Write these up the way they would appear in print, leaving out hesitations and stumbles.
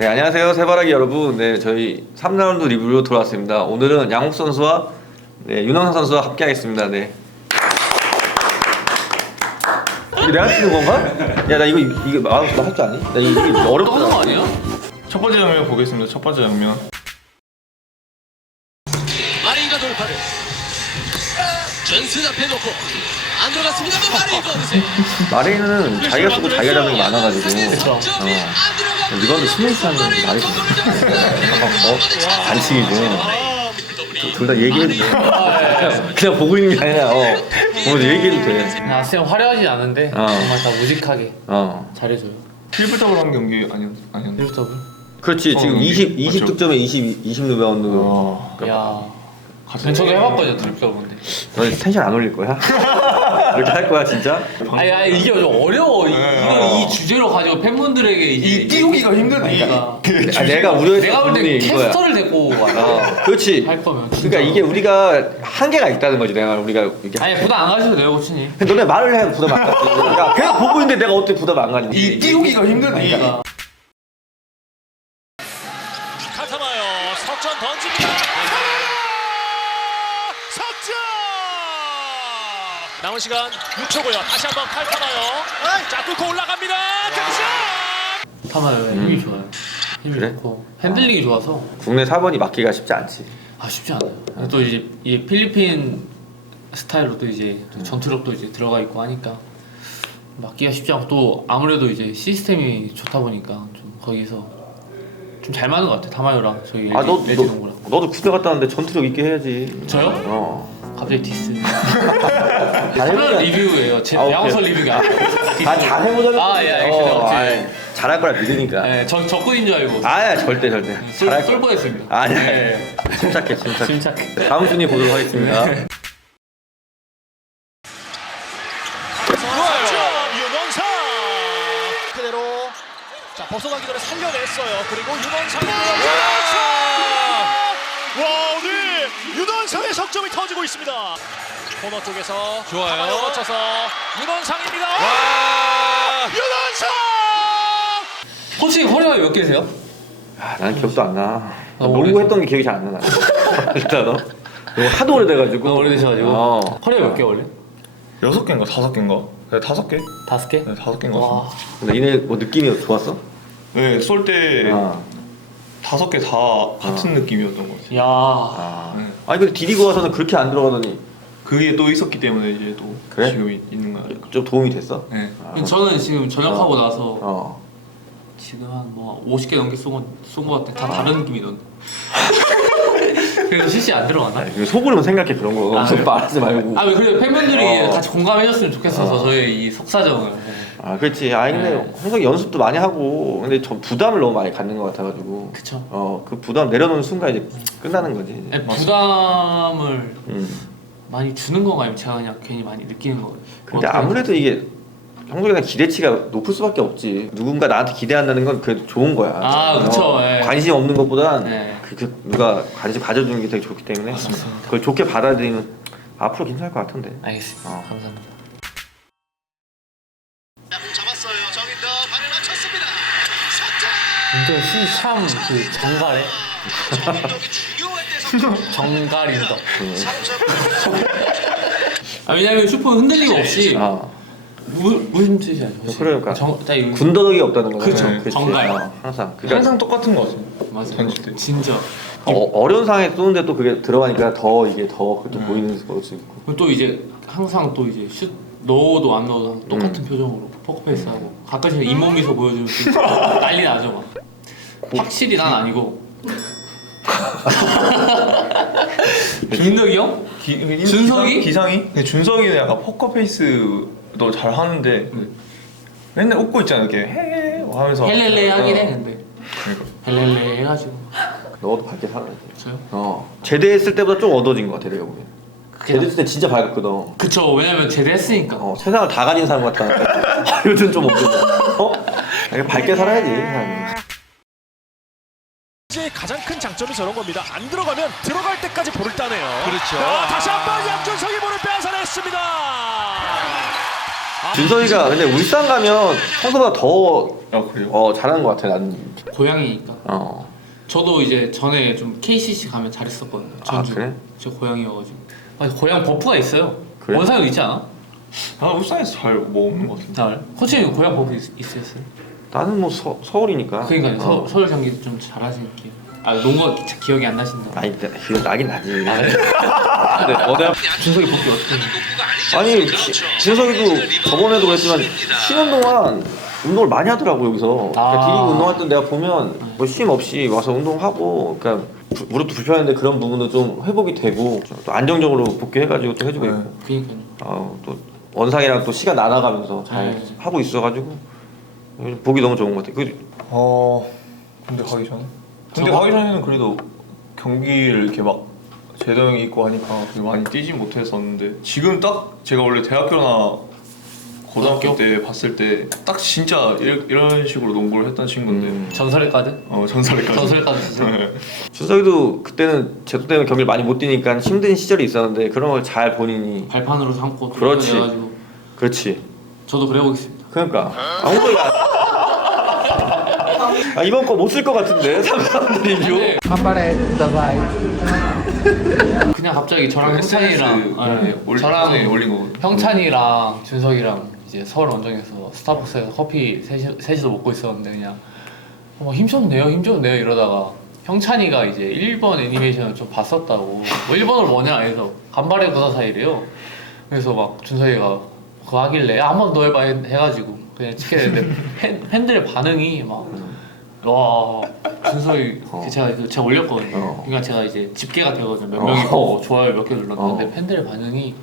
네, 안녕하세요 세바라기 여러분. 네, 저희 3라운드 리뷰로 돌아왔습니다. 오늘은 양욱 선수와 윤영상 선수와 함께 하겠습니다. 네. 이거 내가 쓰는 건가? 야, 나 이거 마우스 할 줄 아니? 나 이게 어렵다. 떠는 거 아니야? 첫 번째 장면 보겠습니다. 첫 번째 장면. 마레이가 돌파를 전스 앞에놓고 안 들어갔습니다만 마레이가 어느새 마레이는 자기가 쓰고 자기가 잡는 게 많아가지고 이거는 스매시 하는 게 말이 반칙이고 둘 다 얘기해도 돼. 그냥 보고 있는 게 아니라 보면서 얘기해도 돼. 아, 쌤 화려하지 않은데 정말 다 무직하게 잘해줘요. 필드 더블 한 경기 아니었나? 필더블? 그렇지. 지금 20 맞죠? 득점에 20 리바운드. 야, 저도 해봤거든요 트립더블인데. 너네 텐션 안 올릴 거야? 이렇게 할 거야 진짜? 아니 이게 좀 어려워. 이거 이 주제로 가지고 팬분들에게 이 띄우기가 힘드니까. 내가 우려했던 내가 볼 때 부분이 이거야. 캐스터를 데리고 와라. 그렇지. 할 거면 그러니까 진짜로. 이게 우리가 한계가 있다는 거지. 우리가 이게. 아니 부담 안 가셔도 돼요 코치님. 너네 말을 해야 부담 안 가지. 그러니까 계속 보고 있는데 내가 어떻게 부담 안 가지? 이 띄우기가 힘드니까. 그러니까. 카타마요 석점 던집니다. 석점 남은 시간 6초고요. 다시 한번 카타마요 자 뚫고 올라갑니다. 득점 타마요 힘이 좋아요. 힘이 그래? 좋고 핸들링이 좋아서 국내 4번이 맞기가 쉽지 않지. 쉽지 않아요. 또 이제 이 필리핀 스타일로 또 이제 전투력도 이제 들어가 있고 하니까 맞기가 쉽지 않고 또 아무래도 이제 시스템이 좋다 보니까 좀 거기서 좀 잘 맞는 것 같아. 타마요랑 저희 LG 농구랑. 너도 군대 갔다 왔는데 전투력 있게 해야지. 저요? 갑자기 디스. 잘해보자. 리뷰예요. 제 오케이. 양호설 리뷰가 아니고. 잘해보자는 예, 알겠습니다. 잘할 거라 믿으니까. 네, 저 적군인 줄 알고. 절대. 잘할 쏠 거야. 뻔했습니다. 아니야. 네. 침착해. 침착해. 다음 순위 보도록 하겠습니다. 좋아요. 윤원상 그대로 자 벗어나기 전에 살려냈어요. 그리고 윤원상이 와 오늘 윤원상의 석점이 터지고 있습니다. 코너 쪽에서 좋아요. 거쳐서 윤원상입니다. 와 윤원상 코치 허리가 몇 개세요? 난 기억도 안 나. 오래됐어. 농구 했던 게 기억이 잘 안 나. 일단 이거 하도 오래돼가지고. 오래되셔가지고. 허리가 몇 개 원래? 6개인가 5개인가? 네, 5개? 5개? 네, 5개인 것 와. 같습니다. 근데 이네 뭐 느낌이 좋았어? 네, 쏠 때 아. 5개 다 같은 느낌이었던 것 같아요. 야. 네. 아니 근데 디리고 와서는 그렇게 안 들어가더니 그게 또 있었기 때문에 이제 또 그래? 지금 있는 거예요. 좀 도움이 됐어? 네. 저는 지금 전역하고 나서 어. 지금 한 뭐 50개 넘게 쏜거 같아. 다 다른 느낌이던데. 그래서 실시 안 들어가나? 아니, 속으로만 생각해 그런 거. 그래? 말하지 말고. 왜 그래 팬분들이 어. 같이 공감해줬으면 좋겠어서 저희 이 속사정을. 그렇지. 근데 네. 항상 연습도 많이 하고 근데 저 부담을 너무 많이 갖는 것 같아가지고. 그쵸. 그 부담 내려놓는 순간 이제 끝나는 거지. 네, 부담을 음. 많이 주는 건가 아니면 제가 그냥 괜히 많이 느끼는 거예요? 근데 아무래도 이게 평소에 기대치가 높을 수밖에 없지. 누군가 나한테 기대한다는 건 그래도 좋은 거야. 그쵸. 예. 관심 없는 것보단 네. 누가 관심 가져주는 게 되게 좋기 때문에 맞습니다. 그걸 좋게 받아들이면 앞으로 괜찮을 것 같은데. 알겠습니다. 감사합니다. 잡았어요. 정인도 발을 맞췄습니다. 석점 윤정 씨참그 정갈해. 정인덕이 중요할 때 석점 정갈인덕. 3점 왜냐면 슈퍼 흔들림 없이 무슨 뜻이야? 그러니까 이거 군더더기 없다는 거잖아. 그쵸. 그치. 정갈. 항상. 그러니까 항상 똑같은 것 같아요. 맞아. 던질 때. 진짜. 어려운 상황에 쏘는데 또 그게 들어가니까 더 이게 더 그렇게 보이는 걸 수 있고. 그리고 또 이제 항상 또 이제 슛 넣어도 안 넣어도 똑같은 표정으로 포커페이스하고 가끔씩 잇몸 미소 보여주면 또 난리 나죠 막. 확실히 난 아니고. 김덕이 형? 준석이? 기상이? 근데 준석이는 약간 포커페이스도 잘 하는데 맨날 웃고 있잖아 이렇게 헤헤 하면서 헬렐레 하긴 해 근데. 그러니까. 헬렐레 해가지고. 너도 밝게 살아야지. 저요? 제대했을 때보다 좀 얻어진 것 같아 내가 보기엔. 제대했을 때 진짜 밝았거든. 그쵸. 왜냐면 제대했으니까. 세상을 다 가진 사람 같다. 요즘 좀 없거든. 밝게 살아야지 사람이. 이제 가장 큰 장점이 저런 겁니다. 안 들어가면 들어갈 때까지 볼을 따네요. 그렇죠. 다시 한번 양준석이 볼을 빼앗아냈습니다. 준석이가 근데 울산 가면 평소보다 더 아 그래요? 잘하는 것 같아 나는. 고향이니까. 저도 이제 전에 좀 KCC 가면 잘했었거든요. 전주. 그래? 제 고향이어가지고. 고향 버프가 있어요. 그래? 원상이 있지 않아? 아 울산에서 잘 뭐 없는 것 같은데. 잘. 코치님 고향 버프 있으셨어요? 나는 뭐 서울이니까. 그러니까요. 서울 경기 좀 잘하시는 게. 농구가 기억이 안 나신다. 아니 기억 나긴 나지. 네. 어제 준석이 복귀 어떻게? 아니 진석이도 저번에도 그랬지만 쉬는 동안 운동을 많이 하더라고 여기서. 그러니까 디리그 운동할 때 내가 보면 뭐 쉼 없이 와서 운동하고, 그러니까 무릎도 불편했는데 그런 부분도 좀 회복이 되고 또 안정적으로 복귀해가지고 또 해주고 있고. 그러니까요. 또 원상이랑 또 시간 나눠가면서 잘 하고 있어가지고 보기 너무 좋은 것 같아. 군대 가기 전에? 군대 가기 전에는 그래도 경기를 이렇게 막 제도형이 있고 하니까 되게 많이 뛰지 못했었는데, 지금 딱 제가 원래 대학교나 고등학교 때 봤을 때 딱 진짜 이런 식으로 농구를 했던 친구인데 전설의 카드? 전설의 카드. 전설의 카드 진짜. 준석이도 그때는 제도 때문에 경기를 많이 못 뛰니까 힘든 시절이 있었는데 그런 걸 잘 본인이. 발판으로 삼고. 그렇지. 해가지고. 그렇지. 저도 그래 보겠습니다. 그러니까 아무도 이번 거 못 쓸 것 같은데 사람들이 뷰. 그냥 갑자기 저랑 형찬이랑 저랑 올린 거거든요. 형찬이랑 준석이랑 이제 서울 원정에서 스타벅스에서 커피 셋이서 먹고 있었는데 그냥 힘 좀 내요 이러다가 형찬이가 이제 일본 애니메이션을 좀 봤었다고, 뭐 일본어를 뭐냐 해서 간발의 부사 사이래요. 그래서 막 준석이가 그거 하길래 한 번 더 해봐 해가지고 그냥 찍게 됐는데 팬들의 반응이 막 와, 준석이 제가 올렸거든요. 그러니까 제가 이제 집계가 되거든요. 몇 명이 보고 좋아요 몇 개 눌렀는데 팬들의 반응이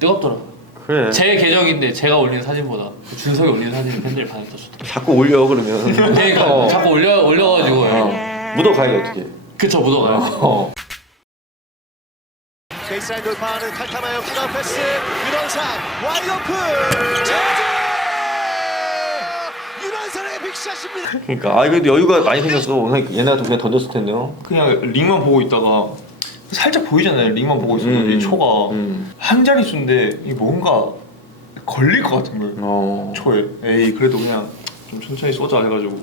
뜨겁더라고요. 그래. 제 계정인데 제가 올린 사진보다 그 준석이 올린 사진이 팬들의 반응이 더 좋더라고요. 자꾸 올려 그러면. 그러니까 자꾸 올려가지고 묻어가야 어떻게? 그쵸, 묻어가요. 베이스라인 돌파하는 칼타마요. 키가 패스 윤원상 와이드 오픈. 윤원상의 빅샷입니다. 그러니까 그래도 여유가 많이 생겼어. 오늘 얘네가 좀 그냥 던졌을 텐데요. 그냥 링만 보고 있다가 살짝 보이잖아요. 링만 보고 있었는데 이 초가 한 자릿수인데 이 뭔가 걸릴 것 같은 거예요. 초에. 에이 그래도 그냥 좀 천천히 쏘자 해가지고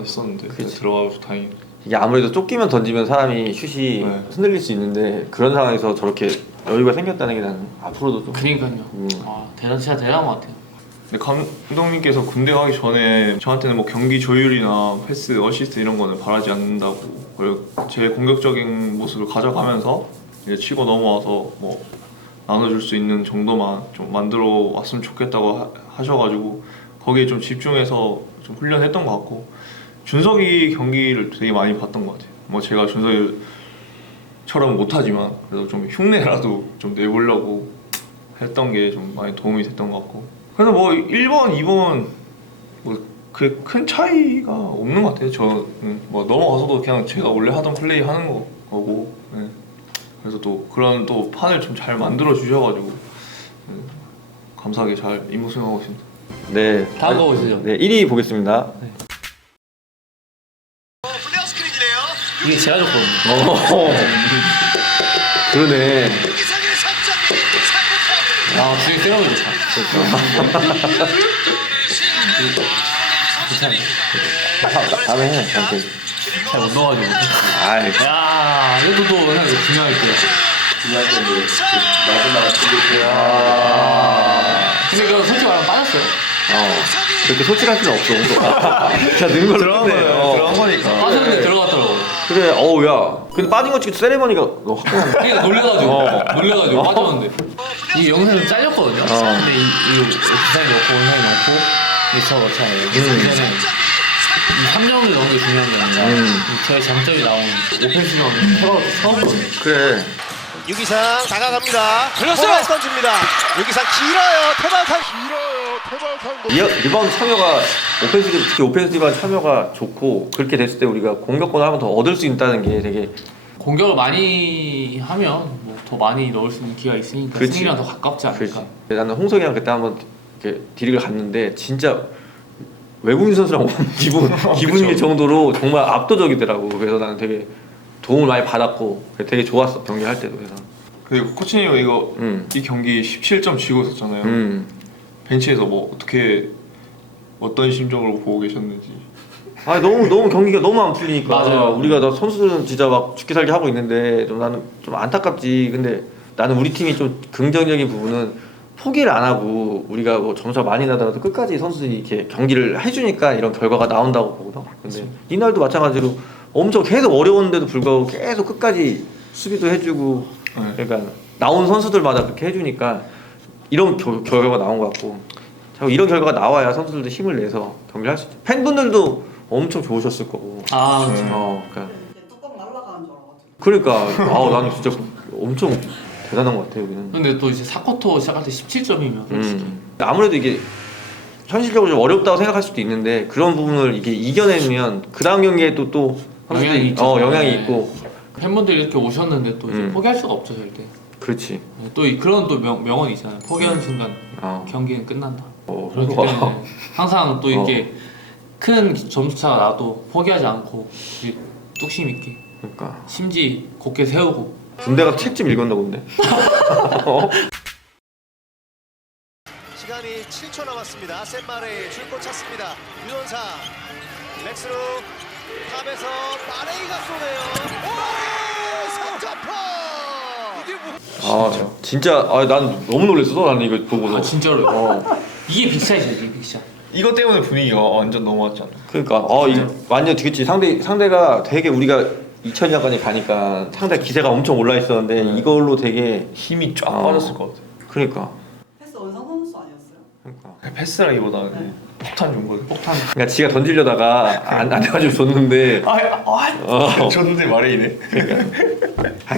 했었는데 들어가서 다행히. 이게 아무래도 쫓기면 던지면 사람이 슛이 흔들릴 수 있는데 그런 상황에서 저렇게 여유가 생겼다는 게 나는 앞으로도 좀. 그러니까요. 진짜 대단한 것 같아요. 근데 감독님께서 군대 가기 전에 저한테는 뭐 경기 조율이나 패스, 어시스트 이런 거는 바라지 않는다고, 그리고 제 공격적인 모습을 가져가면서 이제 치고 넘어와서 뭐 나눠줄 수 있는 정도만 좀 만들어 왔으면 좋겠다고 하셔가지고 거기에 좀 집중해서 좀 훈련했던 것 같고, 준석이 경기를 되게 많이 봤던 것 같아요. 뭐 제가 준석이처럼 못하지만 그래도 좀 흉내라도 좀 내보려고 했던 게 좀 많이 도움이 됐던 것 같고, 그래서 뭐 1번, 2번 뭐 그 큰 차이가 없는 것 같아요. 저는 뭐 넘어가서도 그냥 제가 원래 하던 플레이 하는 거고, 그래서 또 그런 또 판을 좀 잘 만들어 주셔가지고 감사하게 잘 임무 수행하고 있습니다. 네. 다음 거 보시죠. 네, 1위 보겠습니다. 플레어 스크린이네요. 이게 제가 줬거든요. 그러네. 이상의 3점이 주위 세러도 좋다. 괜찮아요. 다음에 해. 잠깐. 잘못 넣어가지고. 아이. 야, 이것도 또 중요할 때. 근데 그거 솔직히 말하면 빠졌어요. 그렇게 솔직할 필요 없어. 그냥 넣은 걸로 끝내. 들어간 거니까. 빠졌는데 들어갔더라고. 그래, 야. 근데 빠진 거 치고 세레머니가 너 확실한. 그러니까 놀래가지고 빠졌는데. 이 영상이 좀 잘렸거든요. 근데 이 기사에 넣고 원상에 넣고 저 넣잖아요. 이제는 이 3점을 넣는 게 중요한 게 아니라 제 장점이 나온 오펜시브랑 태바로 처음거든요. 그래. 유기상 다가갑니다. 걸렸어요. 던집니다. 유기상 길어요. 태발칸 길어요. 리바운드 참여가 특히 오펜스 리바운드 참여가 좋고, 그렇게 됐을 때 우리가 공격권을 한 번 더 얻을 수 있다는 게 되게. 공격을 많이 하면 뭐 더 많이 넣을 수 있는 기회가 있으니까 그치. 승리랑 더 가깝지 않을까. 나는 홍석이랑 그때 한번 이렇게 디리그를 갔는데 진짜 외국인 선수랑 기분일 정도로 정말 압도적이더라고. 그래서 나는 되게 도움을 많이 받았고 되게 좋았어, 경기할 때도. 그래서. 그리고 코치님 이거 이 경기 17점 지고 있었잖아요. 벤치에서 뭐 어떻게 어떤 심정으로 보고 계셨는지. 아 너무 경기가 너무 안 풀리니까 맞아요. 우리가 나 선수들은 진짜 막 죽기 살기 하고 있는데 좀 나는 좀 안타깝지. 근데 나는 우리 팀이 좀 긍정적인 부분은 포기를 안 하고 우리가 뭐 점수가 많이 나더라도 끝까지 선수들이 이렇게 경기를 해주니까 이런 결과가 나온다고 보거든. 근데 이날도 마찬가지로 엄청 계속 어려웠는데도 불구하고 계속 끝까지 수비도 해주고 그러니까 나온 선수들마다 그렇게 해주니까 이런 결과가 나온 것 같고 자, 이런 결과가 나와야 선수들도 힘을 내서 경기를 할 수 있죠. 팬분들도 엄청 좋으셨을 거고. 그러니까 뚜껑 날아가는 줄 알아가지고. 그러니까 나는 진짜 엄청 대단한 것 같아 여기는. 근데 또 이제 4쿼터 시작할 때 17점이면 아무래도 이게 현실적으로 좀 어렵다고 생각할 수도 있는데 그런 부분을 이게 이겨내면 그 다음 경기에 또 영향이 있죠. 영향이 네. 있고. 팬분들이 이렇게 오셨는데 또 이제 포기할 수가 없죠 절대. 그렇지. 또 그런 또 명언이 있잖아요. 포기하는 순간 경기는 끝난다. 그렇기 때문에 항상 또 이렇게 큰 점수차가 나도 포기하지 않고 뚝심 있게 그러니까 심지 곧게 세우고. 군대가 책 좀 읽었나 본데. 시간이 7초 남았습니다. 샌마레이 줄곧 찼습니다. 윤원상 렉스루 탑에서 마레이가 쏘네요. 오! 3점퍼! 진짜 난 너무 놀랐어. 나는 이거 보고서. 진짜로요? 이게 빅샷이죠, 이게 빅샷. 이거 때문에 분위기가 완전 넘어왔잖아. 그러니까 이게 완전 그치 상대가 되게 우리가 2000년까지 가니까 상대 기세가 엄청 올라 있었는데 이걸로 되게 힘이 쫙 빠졌을 것 같아. 그러니까 패스 원상 선수 아니었어요? 패스라기보다는 폭탄 준 거예요. 그러니까 지가 던지려다가 안 해가지고 줬는데 줬는데 말이네.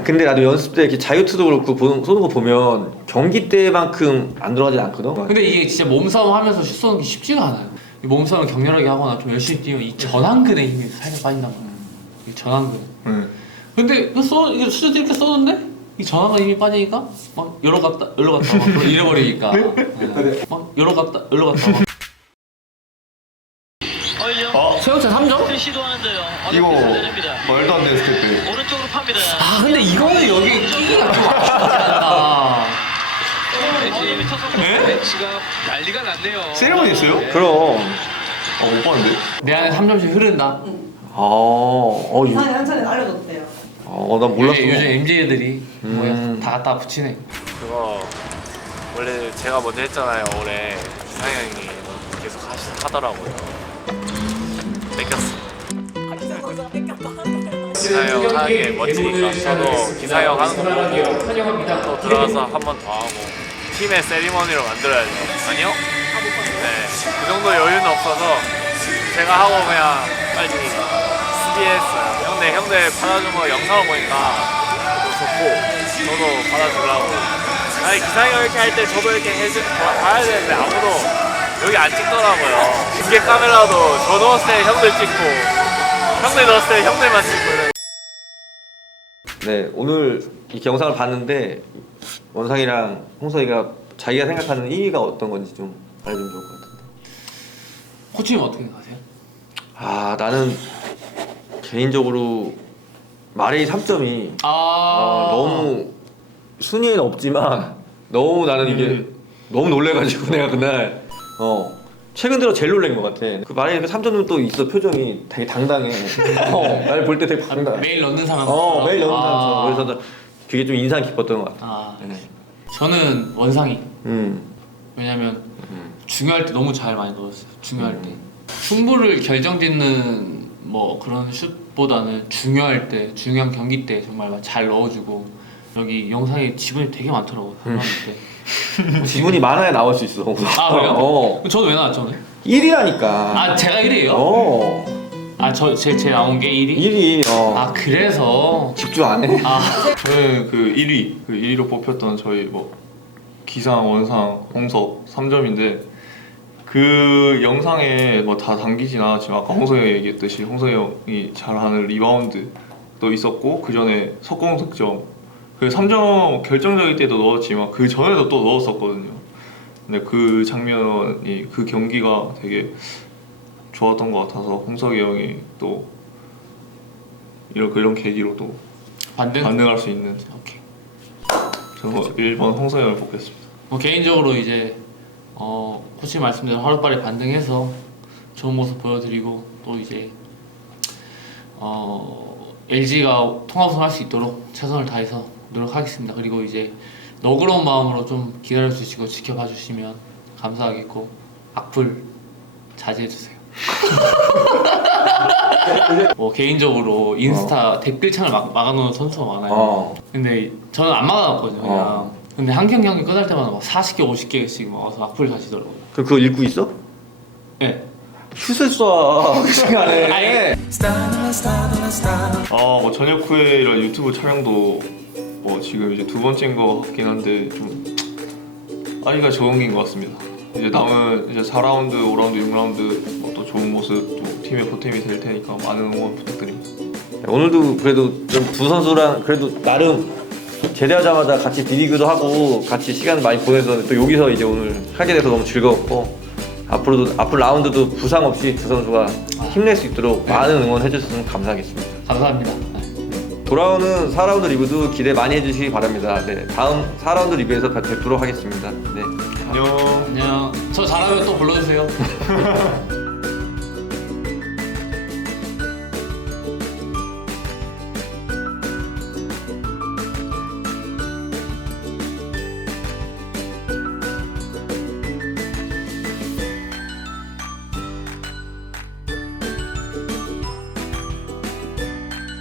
근데 나도 연습 때 이렇게 자유투도 그렇고 쏘는 거 보면 경기 때만큼 안 들어가지 않거든. 근데 이게 진짜 몸싸움 하면서 슛 쏘는 게 쉽지가 않아요. 이 몸싸움을 격렬하게 하거나 좀 열심히 뛰면 이 전완근에 힘이 살짝 빠진단 말이야. 이 전완근. 근데 이거 슛 이렇게 쏘는데 이 전완근 힘이 빠지니까 막 여러 갔다 막 잃어버리니까. 막 여러 갔다 막. 최우차 3점? 시도하는데요. 이거 말도 안 되는 스텝. 오른쪽으로 팝니다. 근데 이거는 여기 끼기가 좀 아쉽잖아. 배치가 난리가 났네요. 세레머니 있어요? 그럼. 못 봤는데. 내 안에 3점씩 흐른다. 이상하게 한찬에 알려줬대요. 난 몰랐어. 요즘 MZ 애들이 뭐야 다 갖다 붙이네. 그거 원래 제가 먼저 했잖아요. 올해 기상형이 계속 하더라고요. 뺏겼어. 기상형 하는 게 멋지니까 저도 기상형 하는 거 보고 또 들어가서 한 번 더 하고 팀의 세리머니로 만들어야죠. 아니요? 네, 그 정도 여유는 없어서 제가 하고 그냥 빨리 수비했어요. 형들 받아준 거 영상을 보니까 좋고 저도 받아주려고. 아니 기상형 이렇게 할 때 저도 이렇게 봐야 되는데 아무도 여기 안 찍더라고요. 중계 카메라도 저 넣었을 때 형들 찍고 형들 넣었을 때 형들만 찍고. 네, 오늘 이 영상을 봤는데 원상이랑 홍석이가 자기가 생각하는 1위가 어떤 건지 좀 알려주면 좋을 것 같은데. 코치님 어떻게 생각하세요? 나는 개인적으로 마레이 3점이 너무 순위에는 없지만 너무 나는 이게 너무 놀래가지고 내가 그날 최근 들어 제일 놀란 것 같아. 그 마레이 그 3점은 또 있어. 표정이 되게 당당해. 날 볼 때 되게 당당해. 매일 넣는 사람. 매일 넣는 사람처럼. 그래서 그게 좀 인상 깊었던 것 같아. 네. 저는 원상이. 음. 왜냐면 중요할 때 너무 잘 많이 넣었어요. 중요할 때. 승부를 결정짓는 뭐 그런 슛보다는 중요할 때, 중요한 경기 때 정말 잘 넣어주고 여기 영상에 지분이 되게 많더라고요. 한번 때. 지분이 많아야 나올 수 있어. 그래요? 저도 왜 나왔죠 오늘? 1위라니까. 제가 1위에요? 제 나온 게 1위? 1위. 그래서 집중 안 해. 저는 그 1위로 뽑혔던 저희 뭐 기상, 원상, 홍석 3점인데 그 영상에 뭐 다 담기진 않았지만 아까 홍석이 형이 얘기했듯이 홍석이 형이 잘하는 리바운드도 있었고 그 전에 속공 득점 그 3점 결정적일 때도 넣었지만 그 전에도 또 넣었었거든요. 근데 그 장면이 그 경기가 되게 좋았던 것 같아서 홍석이 형이 또 이런 계기로 또 반등할 수 있는. 오케이. 저는 1번 홍석이 형을 뽑겠습니다. 개인적으로 이제 코치 말씀대로 하루빨리 반등해서 좋은 모습 보여드리고 또 이제 LG가 통합우승 할 수 있도록 최선을 다해서 노력하겠습니다. 그리고 이제 너그러운 마음으로 좀 기다려 주시고 지켜봐 주시면 감사하겠고 악플 자제해 주세요. 뭐 개인적으로 인스타 댓글창을 막아놓는 선수가 많아요. 근데 저는 안 막아놨거든요. 그냥. 근데 한 경기 끝날 때마다 막 40개, 50개씩 막 와서 악플 다시더라고요. 그럼 그거 읽고 있어? 네. 슛을 쏴 그 시간에. 뭐 저녁 후에 이런 유튜브 촬영도 뭐 지금 이제 두 번째인 것 같긴 한데 좀 아이가 적응인 것 같습니다. 이제 남은 이제 4라운드, 5라운드, 6라운드 또 좋은 모습 또 팀의 보탬이 될 테니까 많은 응원 부탁드립니다. 오늘도 그래도 좀 두 선수랑 그래도 나름 제대하자마자 같이 비리그도 하고 같이 시간 많이 보내서 또 여기서 이제 오늘 하게 돼서 너무 즐거웠고 앞으로 라운드도 부상 없이 두 선수가 힘낼 수 있도록 많은 응원해 주셨으면 감사하겠습니다. 감사합니다. 돌아오는 4라운드 리그도 기대 많이 해주시기 바랍니다. 네, 다음 4라운드 리그에서 뵙도록 하겠습니다. 네. 안녕. 안녕. 저 잘하면 또 불러주세요.